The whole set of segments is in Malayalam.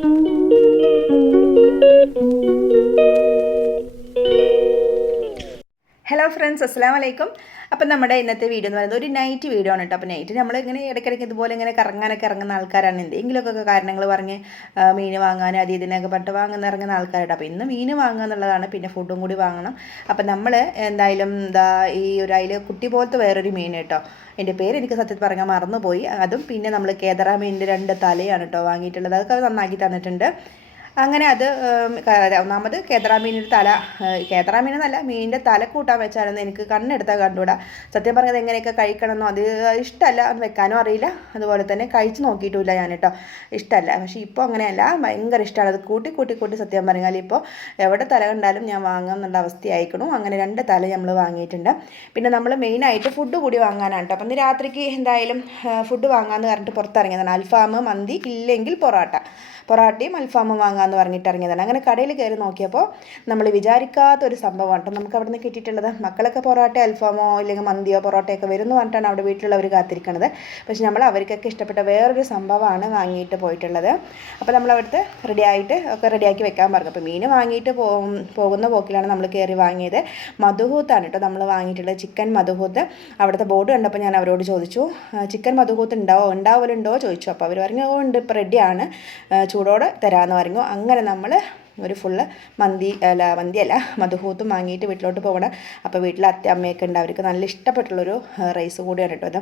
Thank you. ഹലോ ഫ്രണ്ട്സ് അസ്സാം വലൈക്കും അപ്പം നമ്മുടെ ഇന്നത്തെ വീഡിയോ എന്ന് പറയുന്നത് ഒരു നൈറ്റ് വീഡിയോ ആണ് കേട്ടോ. അപ്പോൾ നൈറ്റ് നമ്മൾ ഇങ്ങനെ ഇടയ്ക്കിടയ്ക്ക് ഇതുപോലെ ഇങ്ങനെ കറങ്ങാനൊക്കെ ഇറങ്ങുന്ന ആൾക്കാരാണ്. എന്തെങ്കിലുമൊക്കെ കാരണങ്ങൾ പറഞ്ഞ് മീൻ വാങ്ങാൻ അത് ഇതിനൊക്കെ പട്ട് വാങ്ങുന്ന ഇറങ്ങുന്ന ആൾക്കാരുണ്ട് അപ്പോൾ ഇന്ന് മീൻ വാങ്ങുക എന്നുള്ളതാണ്. പിന്നെ ഫുഡും കൂടി വാങ്ങണം. അപ്പം നമ്മൾ എന്തായാലും എന്താ ഈ ഒരു അതിൽ കുട്ടി പോലത്തെ വേറൊരു മീൻ കേട്ടോ. എന്റെ പേര് എനിക്ക് സത്യത്തിൽ പറഞ്ഞാൽ മറന്നുപോയി. അതും പിന്നെ നമ്മൾ കേദറ മീനിന്റെ രണ്ട് തലയാണ് കേട്ടോ വാങ്ങിയിട്ടുള്ളത്. അതൊക്കെ നന്നാക്കി തന്നിട്ടുണ്ട്. അങ്ങനെ അത് ഒന്നാമത് കേദ്ര മീനിന്റെ തല കേദ്ര മീനെന്നല്ല മീനിന്റെ തല കൂട്ടാൻ വെച്ചാലൊന്നും എനിക്ക് കണ്ണെടുത്താൽ കണ്ടുകൂടാ. സത്യം പറഞ്ഞത് എങ്ങനെയൊക്കെ കഴിക്കണമെന്നോ അത് ഇഷ്ടമല്ല അത് വെക്കാനും അറിയില്ല. അതുപോലെ തന്നെ കഴിച്ച് നോക്കിയിട്ടുമില്ല ഞാൻ കേട്ടോ. ഇഷ്ടമല്ല. പക്ഷേ ഇപ്പോൾ അങ്ങനെയല്ല ഭയങ്കര ഇഷ്ടമാണ്. അത് കൂട്ടി കൂട്ടി കൂട്ടി സത്യം പറഞ്ഞാൽ ഇപ്പോൾ എവിടെ തല കണ്ടാലും ഞാൻ വാങ്ങാം എന്നുള്ള അവസ്ഥയായിക്കണു അങ്ങനെ രണ്ട് തല നമ്മൾ വാങ്ങിയിട്ടുണ്ട്. പിന്നെ നമ്മൾ മെയിനായിട്ട് ഫുഡ് കൂടി വാങ്ങാനാണ് കേട്ടോ. അപ്പം രാത്രിക്ക് എന്തായാലും ഫുഡ് വാങ്ങാമെന്ന് പറഞ്ഞിട്ട് പുറത്തിറങ്ങിയതാണ്. അൽഫാം മന്തി ഇല്ലെങ്കിൽ പൊറോട്ട. പൊറോട്ടയും അൽഫാമും വാങ്ങാമെന്ന് പറഞ്ഞിട്ട് ഇറങ്ങിയതാണ്. അങ്ങനെ കടയിൽ കയറി നോക്കിയപ്പോൾ നമ്മൾ വിചാരിക്കാത്ത ഒരു സംഭവമാണ്. കേട്ടോ നമുക്ക് അവിടെ നിന്ന് കിട്ടിയിട്ടുള്ളത് മക്കളൊക്കെ പൊറോട്ട അൽഫാമോ ഇല്ലെങ്കിൽ മന്തിയോ പൊറോട്ടയൊക്കെ വരുന്നു പറഞ്ഞിട്ടാണ് അവിടെ വീട്ടിലുള്ളവർ കാത്തിരിക്കുന്നത് പക്ഷെ നമ്മൾ അവർക്കൊക്കെ ഇഷ്ടപ്പെട്ട വേറൊരു സംഭവമാണ് വാങ്ങിയിട്ട് പോയിട്ടുള്ളത്. അപ്പോൾ നമ്മൾ അവിടുത്തെ റെഡി ആയിട്ട് ഒക്കെ റെഡിയാക്കി വെക്കാൻ പറഞ്ഞു. അപ്പോൾ മീൻ വാങ്ങിയിട്ട് പോകുന്ന പോക്കിലാണ് നമ്മൾ കയറി വാങ്ങിയത്. മധുഹൂത്താണ് കേട്ടോ നമ്മൾ വാങ്ങിയിട്ടുള്ളത്. ചിക്കൻ മധുഹൂത്ത്. അവിടുത്തെ ബോർഡ് കണ്ടപ്പോൾ ഞാൻ അവരോട് ചോദിച്ചു ചിക്കൻ മധുഹൂത്ത് ഉണ്ടാവോ? ഉണ്ടാവലുണ്ടോ? ചോദിച്ചു. അപ്പോൾ അവർ പറഞ്ഞു ഓ ഉണ്ട്. ഇപ്പോൾ റെഡിയാണ് ചൂടോടെ തരാമെന്ന് പറഞ്ഞു. അങ്ങനെ നമ്മൾ ഒരു ഫുള്ള് മന്തി അല്ല മന്തി അല്ല മധുഹൂത്തും വാങ്ങിയിട്ട് വീട്ടിലോട്ട് പോകണം അപ്പോൾ വീട്ടിൽ അത്ത അമ്മയൊക്കെ ഉണ്ട്. അവർക്ക് നല്ല ഇഷ്ടപ്പെട്ടുള്ളൊരു റൈസ് കൂടിയാണ് കേട്ടോ അത്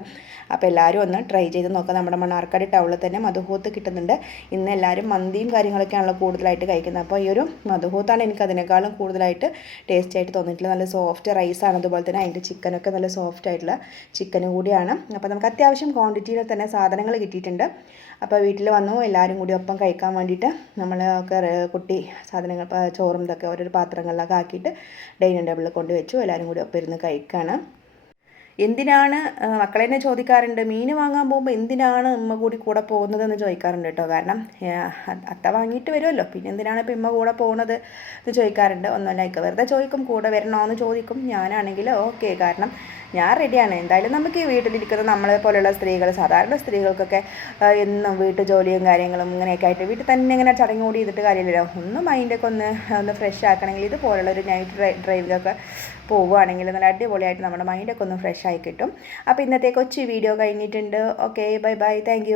അപ്പോൾ എല്ലാവരും ഒന്ന് ട്രൈ ചെയ്ത് നോക്കാം. നമ്മുടെ മണ്ണാർക്കാട് ടൗണിൽ തന്നെ മധുഹൂത്ത് കിട്ടുന്നുണ്ട്. ഇന്ന് എല്ലാവരും മന്തിയും കാര്യങ്ങളൊക്കെയാണല്ലോ കൂടുതലായിട്ട് കഴിക്കുന്നത്. അപ്പോൾ ഈ ഒരു മധുഹൂത്താണ് എനിക്ക് അതിനേക്കാളും കൂടുതലായിട്ട് ടേസ്റ്റ് ആയിട്ട് തോന്നിയിട്ടുള്ളത്. നല്ല സോഫ്റ്റ് റൈസാണ് അതുപോലെ തന്നെ അതിന്റെ ചിക്കനൊക്കെ നല്ല സോഫ്റ്റ് ആയിട്ടുള്ള ചിക്കനും കൂടിയാണ്. അപ്പോൾ നമുക്ക് അത്യാവശ്യം ക്വാണ്ടിറ്റിയിൽ തന്നെ സാധനങ്ങൾ കിട്ടിയിട്ടുണ്ട്. അപ്പോൾ വീട്ടിൽ വന്നു. എല്ലാവരും കൂടി ഒപ്പം കഴിക്കാൻ വേണ്ടിയിട്ട് നമ്മൾ കുട്ടി സാധനങ്ങൾ ചോറും ഇതൊക്കെ ഓരോരോ പാത്രങ്ങളിലൊക്കെ ആക്കിയിട്ട് ഡൈനിങ് ടേബിളിൽ കൊണ്ടുവച്ചു എല്ലാവരും കൂടി ഒപ്പം ഇരുന്ന് കഴിക്കുകയാണ് എന്തിനാണ് മക്കളെ മക്കളെന്നെ ചോദിക്കാറുണ്ട് മീൻ വാങ്ങാൻ പോകുമ്പോൾ എന്തിനാണ് ഉമ്മ കൂടി കൂടെ പോകുന്നതെന്ന് ചോദിക്കാറുണ്ട് കേട്ടോ. കാരണം അത്ത വാങ്ങിയിട്ട് വരുമല്ലോ. പിന്നെ എന്തിനാണ് ഇപ്പം ഉമ്മ കൂടെ പോകുന്നത് എന്ന് ചോദിക്കാറുണ്ട്. ഒന്നുമല്ല ഇക്ക വെറുതെ ചോദിക്കും കൂടെ വരണോ എന്ന് ചോദിക്കും. ഞാനാണെങ്കിൽ ഓക്കെ. കാരണം ഞാൻ റെഡിയാണ് എന്തായാലും നമുക്ക് ഈ വീട്ടിലിരിക്കുന്ന നമ്മളെ പോലെയുള്ള സ്ത്രീകൾ സാധാരണ സ്ത്രീകൾക്കൊക്കെ എന്നും വീട്ടു ജോലിയും കാര്യങ്ങളും ഇങ്ങനെയൊക്കെ ആയിട്ട് വീട്ടിൽ തന്നെ ഇങ്ങനെ ചടങ്ങ് കൂടി ചെയ്തിട്ട് കാര്യമില്ലല്ലോ. ഒന്ന് മൈൻഡൊക്കെ ഒന്ന് ഒന്ന് ഫ്രഷ് ആക്കണമെങ്കിൽ ഇതുപോലുള്ള ഒരു നൈറ്റ് ഡ്രൈവിലൊക്കെ പോവുകയാണെങ്കിൽ നല്ല അടിപൊളിയായിട്ട് നമ്മുടെ മൈൻഡൊക്കെ ഒന്ന് ഫ്രഷ് ആയി കിട്ടും. അപ്പോൾ ഇന്നത്തെ കൊച്ചു വീഡിയോ കഴിഞ്ഞിട്ടുണ്ട്. Okay bye bye thank